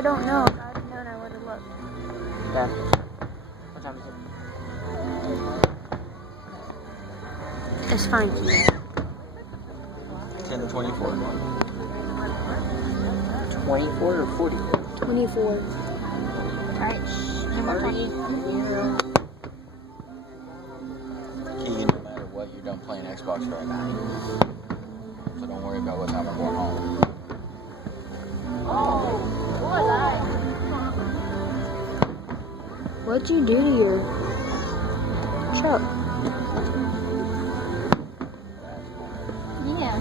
I don't know. If I'd have known, I would have looked. Yeah. What time is it? It's fine to me. 10:24. 24 or 40? 24. Alright, no more talking. Keegan, no matter what, you're done playing Xbox for a night. So don't worry about what time I'm going home. What'd you do to your truck? Yeah.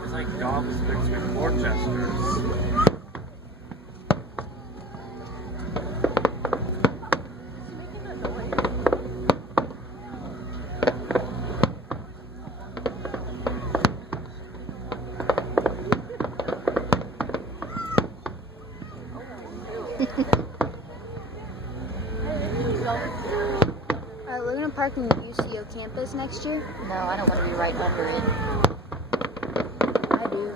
It's like dogs between Worcesters. Alright, we're gonna park in the UCO campus next year. No, I don't want to be right under it. I do.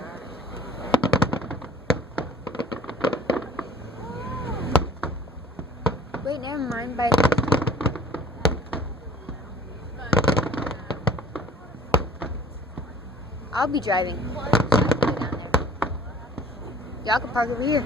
Wait, never mind. By I'll be driving. So I can go down there. Y'all can park over here.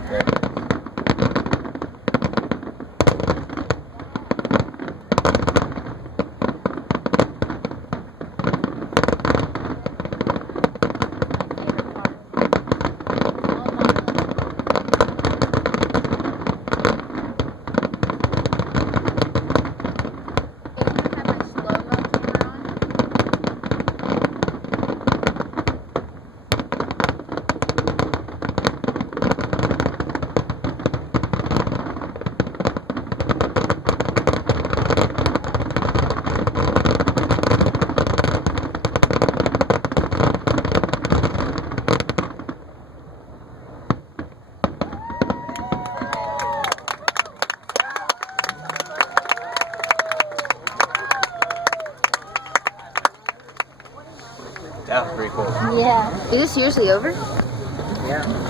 Yeah, pretty cool. Is this seriously over? Yeah.